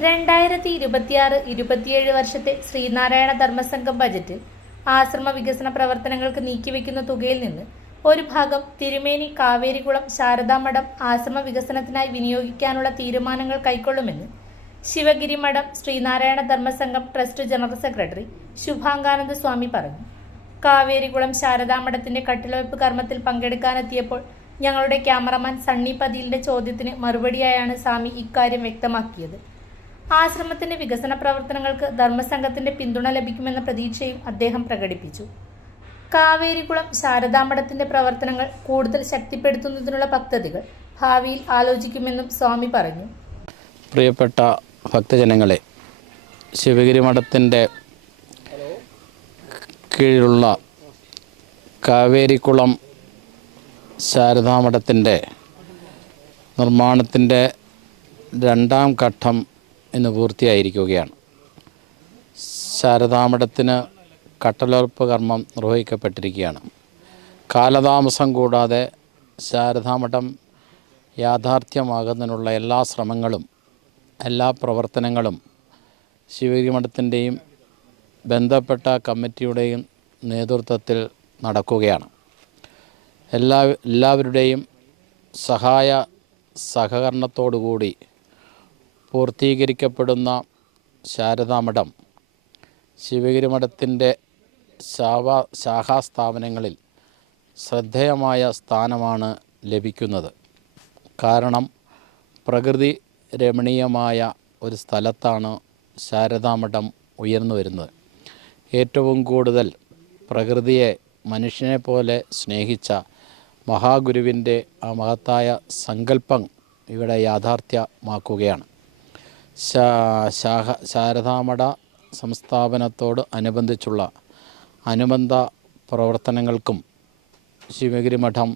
2026-27 വർഷത്തെ ശ്രീനാരായണ ധർമ്മസംഘം ബജറ്റിൽ ആശ്രമ വികസന പ്രവർത്തനങ്ങൾക്ക് നീക്കിവെക്കുന്ന തുകയിൽ നിന്ന് ഒരു ഭാഗം തിരുമേനി കാവേരികുളം ശാരദാമഠം ആശ്രമ വികസനത്തിനായി വിനിയോഗിക്കാനുള്ള തീരുമാനങ്ങൾ കൈക്കൊള്ളുമെന്ന് Sivagiri Mutt Sreenarayana Dharmasangham trust general secretary Subhangananda Swami പറഞ്ഞു. കാവേരികുളം ശാരദാമഠത്തിന്റെ കട്ടിളവെപ്പ് കർമ്മത്തിൽ പങ്കെടുക്കാനെത്തിയപ്പോൾ ഞങ്ങളുടെ ക്യാമറമാൻ സണ്ണി പതിലിന്റെ ചോദ്യത്തിന് മറുപടിയായാണ് സ്വാമി ഇക്കാര്യം വ്യക്തമാക്കിയത്. ആശ്രമത്തിന്റെ വികസന പ്രവർത്തനങ്ങൾക്ക് ധർമ്മസംഘത്തിന്റെ പിന്തുണ ലഭിക്കുമെന്ന പ്രതീക്ഷയും അദ്ദേഹം പ്രകടിപ്പിച്ചു. കാവേരികുളം ശാരദാമഠത്തിന്റെ പ്രവർത്തനങ്ങൾ കൂടുതൽ ശക്തിപ്പെടുത്തുന്നതിനുള്ള പദ്ധതികൾ ഭാവിയിൽ ആലോചിക്കുമെന്നും സ്വാമി പറഞ്ഞു. പ്രിയപ്പെട്ട ഭക്തജനങ്ങളെ, ശിവഗിരി മഠത്തിൻ്റെ കീഴിലുള്ള കാവേരികുളം ശാരദാമഠത്തിൻ്റെ നിർമ്മാണത്തിൻ്റെ 2ാം ഘട്ടം ഇന്ന് പൂർത്തിയായിരിക്കുകയാണ്. ശാരദാമഠത്തിന് കട്ടലുറപ്പ് കർമ്മം നിർവഹിക്കപ്പെട്ടിരിക്കുകയാണ്. കാലതാമസം കൂടാതെ ശാരദാമഠം യാഥാർത്ഥ്യമാകുന്നതിനുള്ള എല്ലാ ശ്രമങ്ങളും എല്ലാ പ്രവർത്തനങ്ങളും ശിവഗിരി മഠത്തിൻ്റെയും ബന്ധപ്പെട്ട കമ്മിറ്റിയുടെയും നേതൃത്വത്തിൽ നടക്കുകയാണ്. എല്ലാവരുടെയും സഹകരണത്തോടുകൂടി പൂർത്തീകരിക്കപ്പെടുന്ന ശാരദാമഠം ശിവഗിരി മഠത്തിൻ്റെ ശാഖാസ്ഥാപനങ്ങളിൽ ശ്രദ്ധേയമായ സ്ഥാനമാണ് ലഭിക്കുന്നത്. കാരണം പ്രകൃതി രമണീയമായ ഒരു സ്ഥലത്താണ് ശാരദാമഠം ഉയർന്നു വരുന്നത്. ഏറ്റവും കൂടുതൽ പ്രകൃതിയെ മനുഷ്യനെ പോലെ സ്നേഹിച്ച മഹാഗുരുവിൻ്റെ ആ മഹത്തായ സങ്കല്പം ഇവിടെ യാഥാർത്ഥ്യമാക്കുകയാണ്. ശാരദാമഠ സംസ്ഥാപനത്തോട് അനുബന്ധിച്ചുള്ള അനുബന്ധ പ്രവർത്തനങ്ങൾക്കും ശിവഗിരി മഠം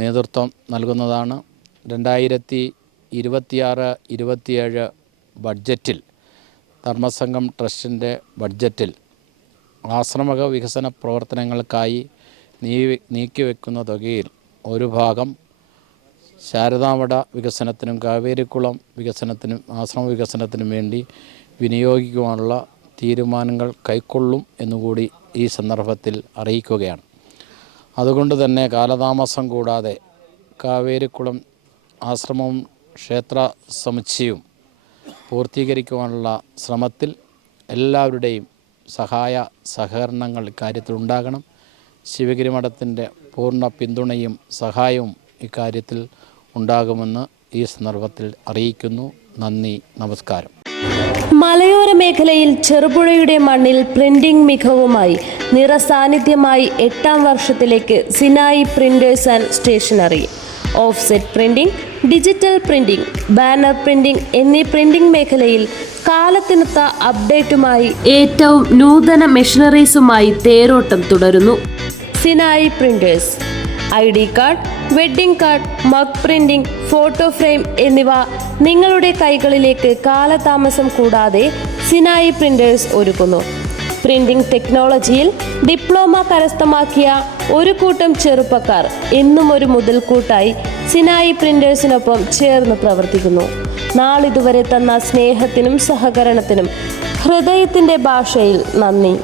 നേതൃത്വം നൽകുന്നതാണ്. 2026-27 ബഡ്ജറ്റിൽ ധർമ്മസംഘം ട്രസ്റ്റിൻ്റെ ബഡ്ജറ്റിൽ ആശ്രമ വികസന പ്രവർത്തനങ്ങൾക്കായി നീക്കിവെക്കുന്ന തുകയിൽ ഒരു ഭാഗം ശാരദാമഠ വികസനത്തിനും കാവേരികുളം വികസനത്തിനും ആശ്രമ വികസനത്തിനും വേണ്ടി വിനിയോഗിക്കുവാനുള്ള തീരുമാനങ്ങൾ കൈക്കൊള്ളും എന്നുകൂടി ഈ സന്ദർഭത്തിൽ അറിയിക്കുകയാണ്. അതുകൊണ്ട് തന്നെ കാലതാമസം കൂടാതെ കാവേരികുളം ആശ്രമവും ക്ഷേത്ര സമുച്ചയവും പൂർത്തീകരിക്കുവാനുള്ള ശ്രമത്തിൽ എല്ലാവരുടെയും സഹകരണങ്ങൾ ഇക്കാര്യത്തിൽ ഉണ്ടാകണം. ശിവഗിരി മഠത്തിൻ്റെ പൂർണ്ണ പിന്തുണയും സഹായവും ഇക്കാര്യത്തിൽ ഉണ്ടാകുമെന്ന് ഈ സന്ദർഭത്തിൽ അറിയിക്കുന്നു. നന്ദി, നമസ്കാരം. മലയോര മേഖലയിൽ ചെറുപുഴയുടെ മണ്ണിൽ പ്രിന്റിംഗ് മികവുമായി നിറസാന്നിധ്യമായി 8ാം വർഷത്തിലേക്ക് Sinai printers and stationery. Offset printing, digital printing, banner printing എന്നീ പ്രിന്റിംഗ് മേഖലയിൽ കാലത്തിനൊത്ത അപ്ഡേറ്റുമായി ഏറ്റവും നൂതന മെഷീനറീസുമായി തേരോട്ടം തുടരുന്നു. Sinai printers ID card, wedding card, mug printing, photo frame എന്നിവ നിങ്ങളുടെ കൈകളിലേക്ക് കാലതാമസം കൂടാതെ സിനായി പ്രിന്റേഴ്സ് ഒരുക്കുന്നു. പ്രിന്റിംഗ് ടെക്നോളജിയിൽ ഡിപ്ലോമ കരസ്ഥമാക്കിയ ഒരു കൂട്ടം ചെറുപ്പക്കാർ എന്നും ഒരു മുതൽക്കൂട്ടായി സിനായി പ്രിന്റേഴ്സിനൊപ്പം ചേർന്ന് പ്രവർത്തിക്കുന്നു. നാളിതുവരെ തന്ന സ്നേഹത്തിനും സഹകരണത്തിനും ഹൃദയത്തിൻ്റെ ഭാഷയിൽ നന്ദി.